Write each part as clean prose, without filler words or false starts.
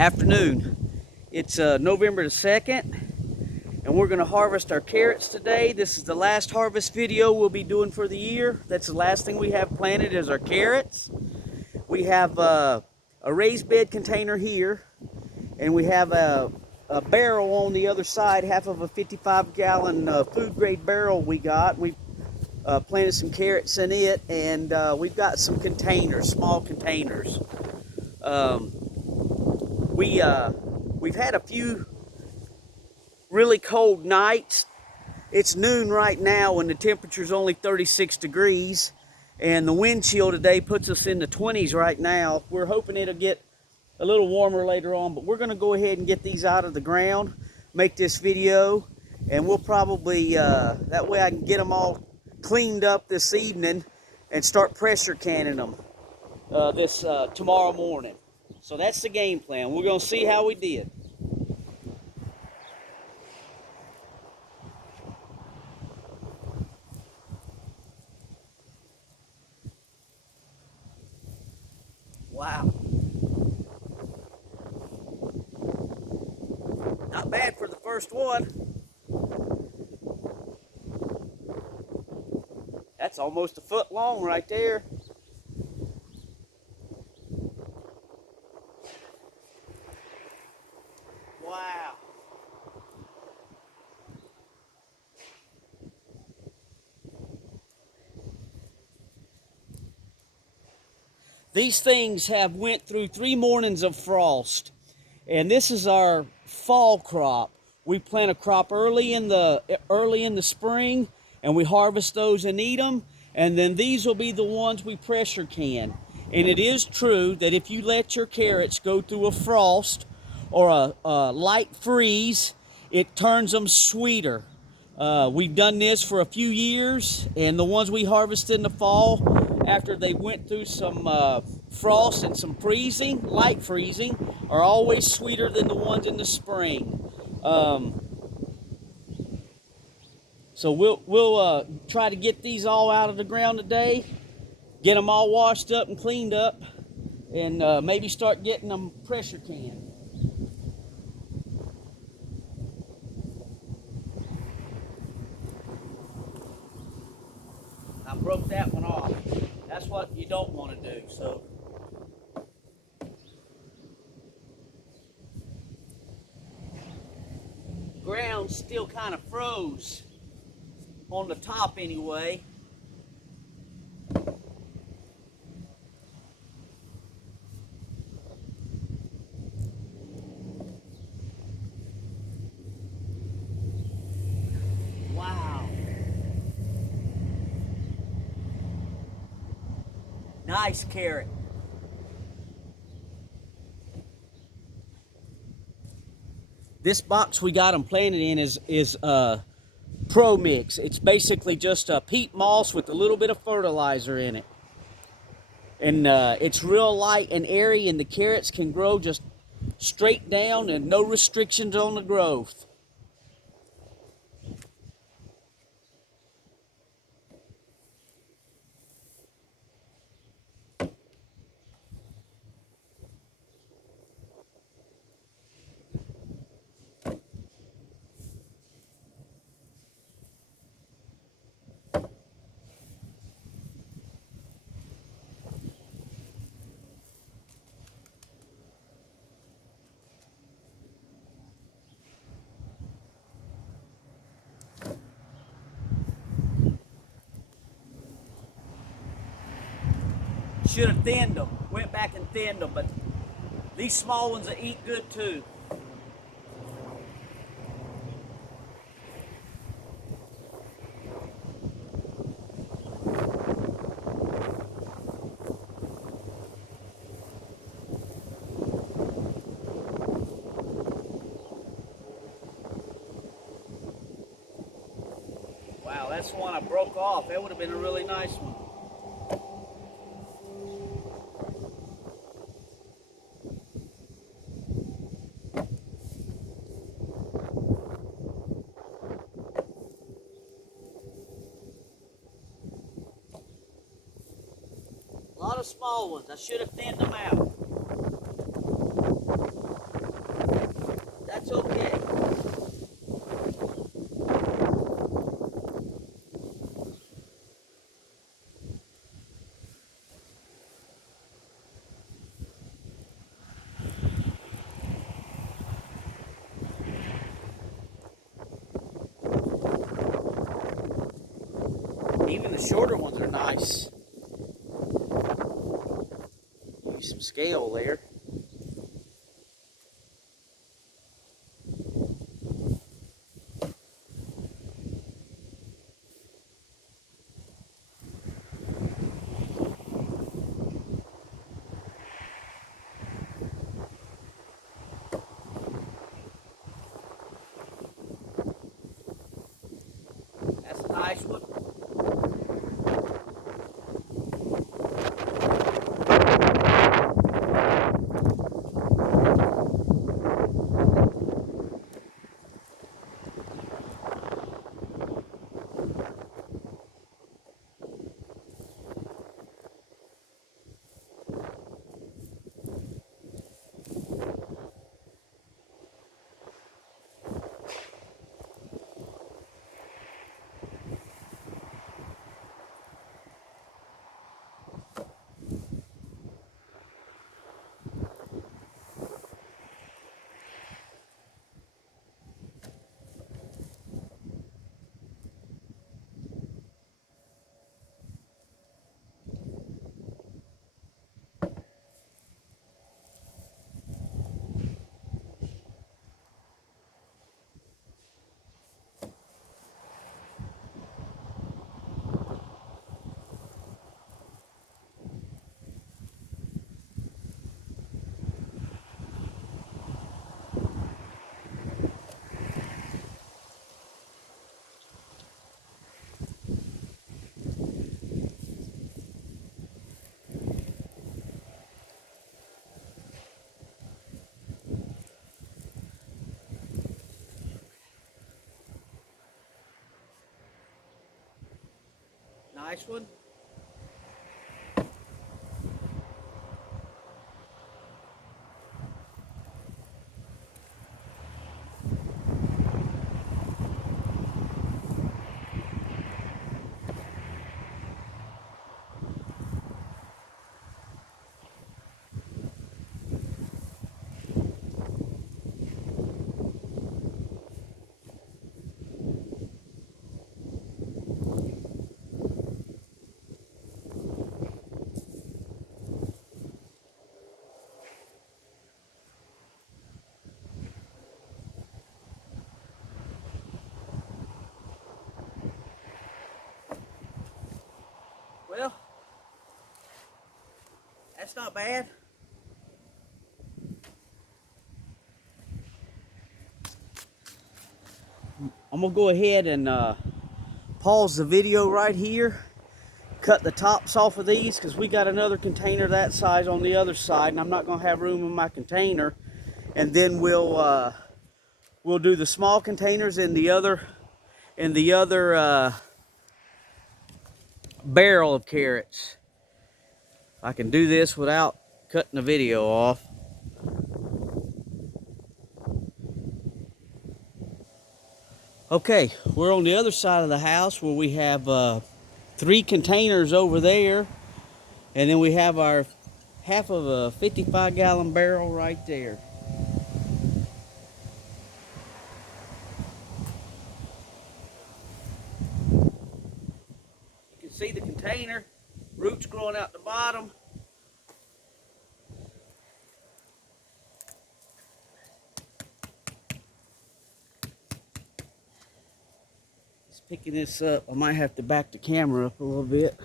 Afternoon. It's November the 2nd, and we're going to harvest our carrots today. This is the last harvest video we'll be doing for the year. That's the last thing we have planted is our carrots. We have a raised bed container here, and we have a barrel on the other side, half of a 55-gallon food grade barrel we got. We've planted some carrots in it, and we've got some containers, small containers. We've had a few really cold nights. It's noon right now and the temperature's only 36 degrees, and the wind chill today puts us in the 20s right now. We're hoping it'll get a little warmer later on, but we're going to go ahead and get these out of the ground, make this video, and we'll probably that way I can get them all cleaned up this evening and start pressure canning them this tomorrow morning. So that's the game plan. We're going to see how we did. Wow. Not bad for the first one. That's almost a foot long right there. Wow. These things have went through 3 mornings of frost, and this is our fall crop. We plant a crop early in the spring, and we harvest those and eat them, and then these will be the ones we pressure can. And it is true that if you let your carrots go through a frost or a light freeze, it turns them sweeter. We've done this for a few years, and the ones we harvest in the fall, after they went through some frost and some freezing, light freezing, are always sweeter than the ones in the spring. So we'll try to get these all out of the ground today, get them all washed up and cleaned up, and maybe start getting them pressure canned. I broke that one off. That's what you don't want to do. So ground still kind of froze on the top anyway. Wow. Nice carrot. This box we got them planted in is Pro Mix. It's basically just a peat moss with a little bit of fertilizer in it. And it's real light and airy, and the carrots can grow just straight down and no restrictions on the growth. Should have thinned them. Went back and thinned them, but these small ones will eat good too. Wow, that's the one I broke off. That would have been a really nice one. A lot of small ones. I should have thinned them out. The shorter ones are nice. Use some scale there. That's a nice one. Nice one. Well, that's not bad. I'm gonna go ahead and pause the video right here, cut the tops off of these because we got another container that size on the other side, and I'm not gonna have room in my container. And then we'll do the small containers in the other barrel of carrots. I can do this without cutting the video off. Okay, we're on the other side of the house where we have 3 containers over there, and then we have our half of a 55-gallon barrel right there. You can see the container, roots growing out the bottom. Just picking this up. I might have to back the camera up a little bit.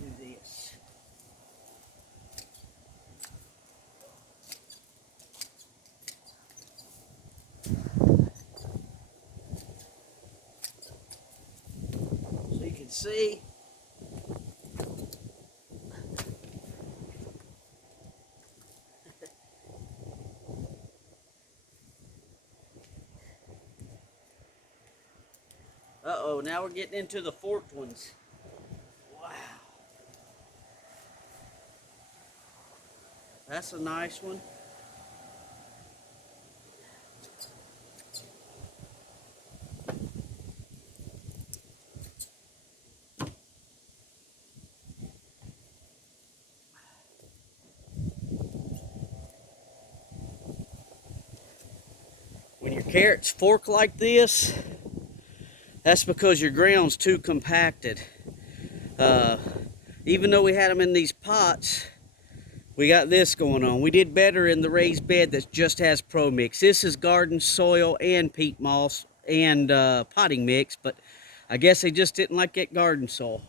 Do this. So you can see. Uh-oh, now we're getting into the forked ones. Wow. That's a nice one. carrots fork like this, that's because your ground's too compacted. Even though we had them in these pots, we got this going on. We did better in the raised bed that just has Pro Mix. This is garden soil and peat moss and potting mix, but I guess they just didn't like that garden soil.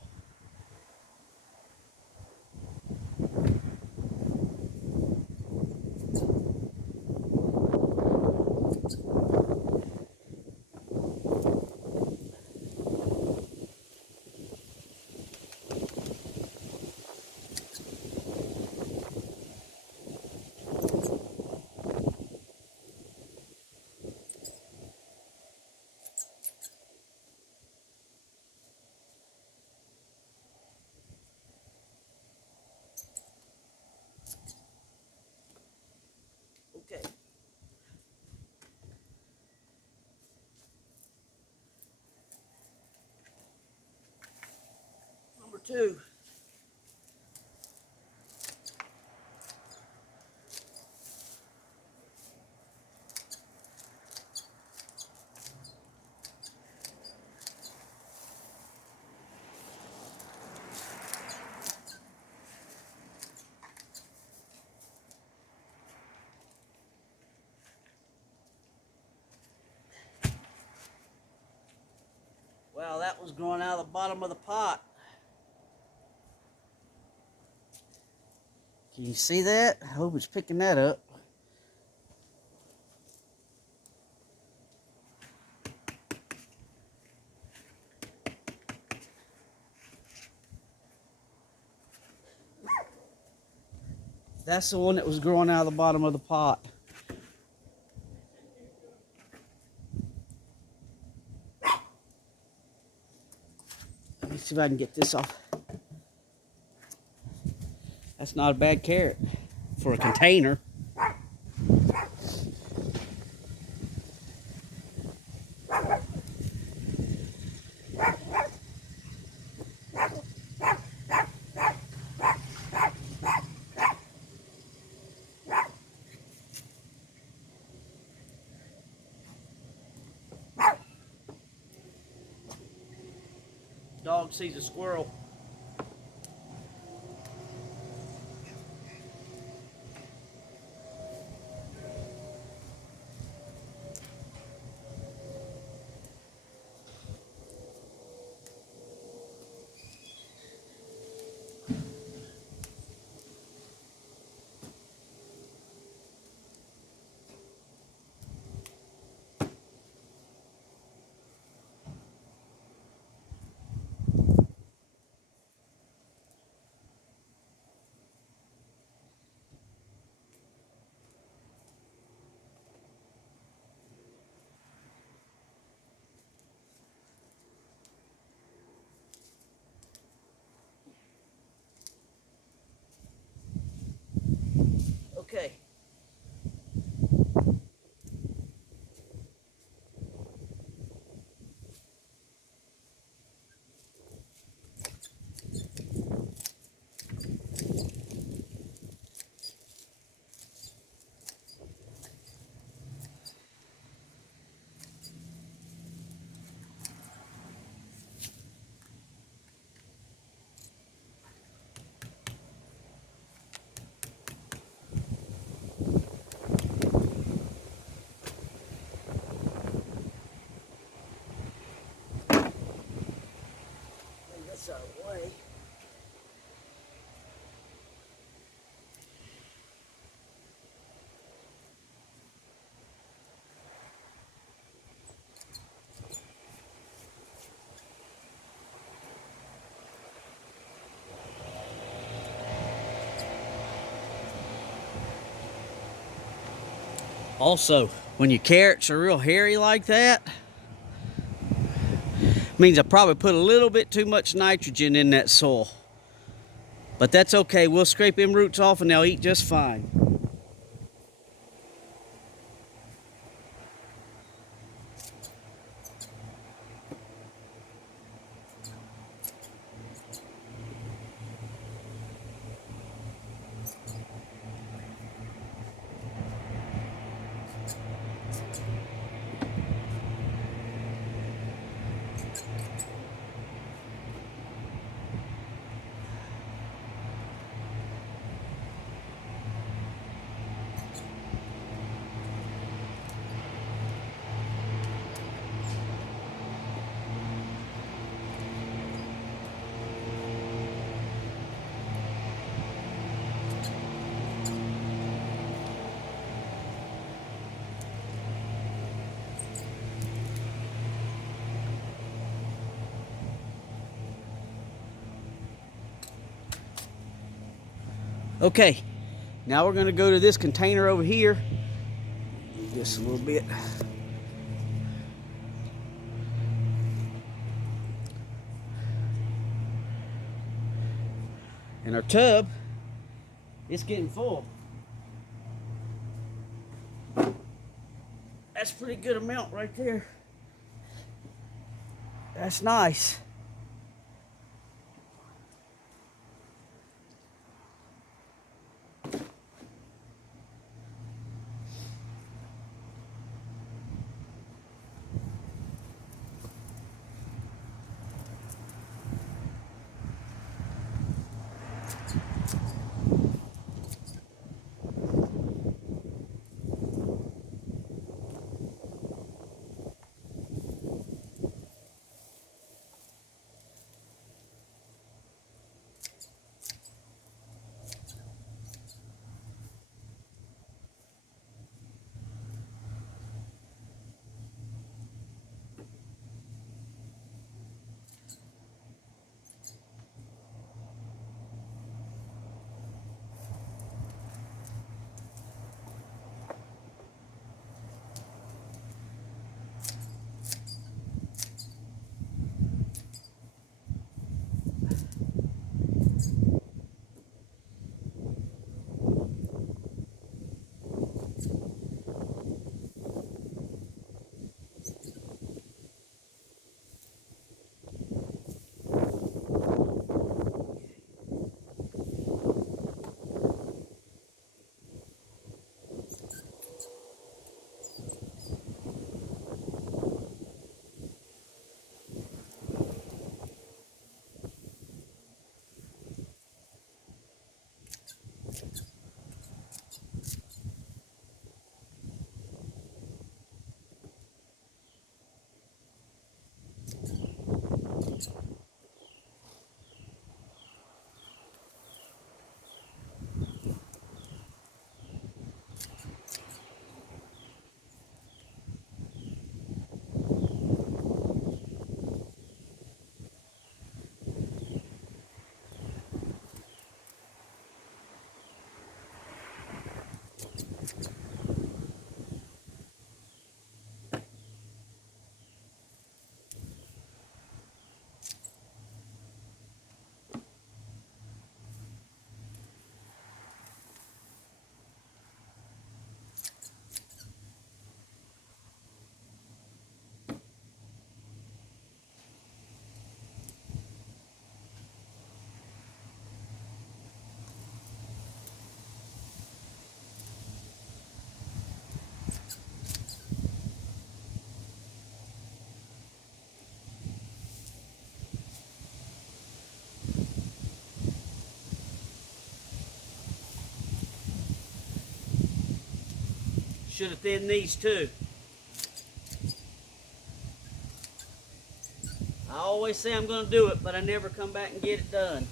Okay. Number 2. Well, that was growing out of the bottom of the pot. Can you see that? I hope it's picking that up. That's the one that was growing out of the bottom of the pot. Let me see if I can get this off. That's not a bad carrot for a container. Dog sees a squirrel. Okay. This out of the way. Also, when your carrots are real hairy like that, means I probably put a little bit too much nitrogen in that soil. But that's okay. We'll scrape them roots off and they'll eat just fine. Okay, now we're gonna go to this container over here. Just a little bit. And our tub, it's getting full. That's a pretty good amount right there. That's nice. Should have thinned these too. I always say I'm going to do it, but I never come back and get it done.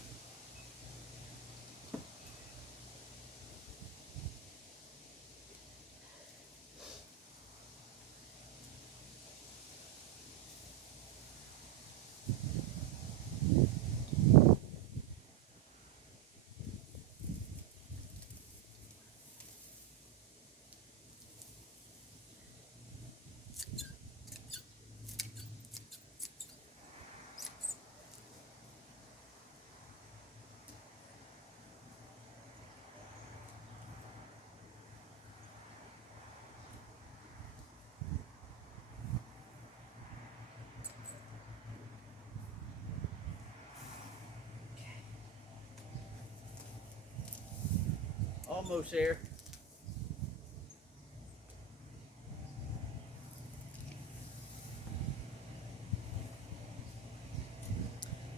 Almost there.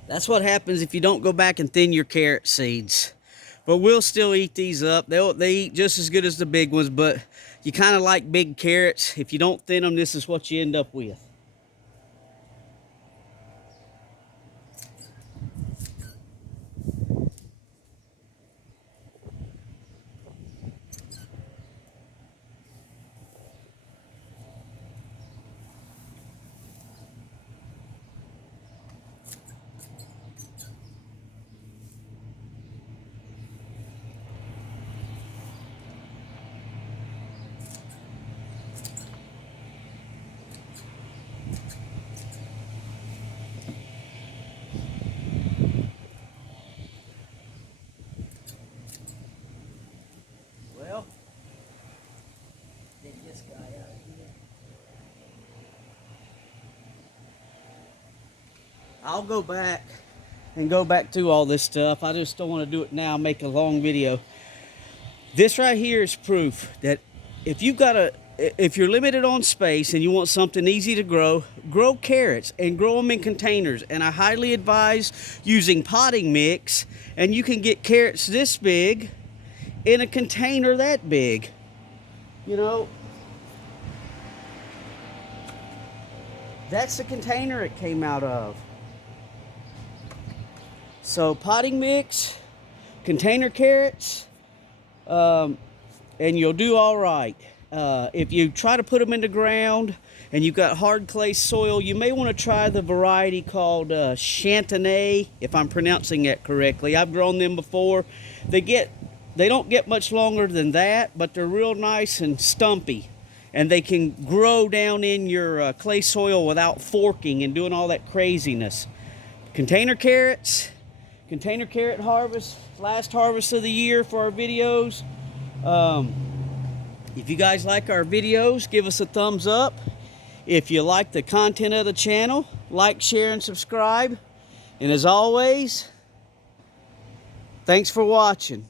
That's what happens if you don't go back and thin your carrot seeds. But we'll still eat these up. They eat just as good as the big ones, but you kind of like big carrots. If you don't thin them, this is what you end up with. I'll go back and go back through all this stuff. I just don't want to do it now, make a long video. This right here is proof that if you're limited on space and you want something easy to grow carrots and grow them in containers. And I highly advise using potting mix, and you can get carrots this big in a container that big. You know, that's the container it came out of. So potting mix, container carrots, and you'll do all right. If you try to put them in the ground and you've got hard clay soil, you may want to try the variety called Chantenay, if I'm pronouncing that correctly. I've grown them before. They don't get much longer than that, but they're real nice and stumpy. And they can grow down in your clay soil without forking and doing all that craziness. Container carrots, container carrot harvest, last harvest of the year for our videos. If you guys like our videos, give us a thumbs up. If you like the content of the channel, like, share, and subscribe. And as always, thanks for watching.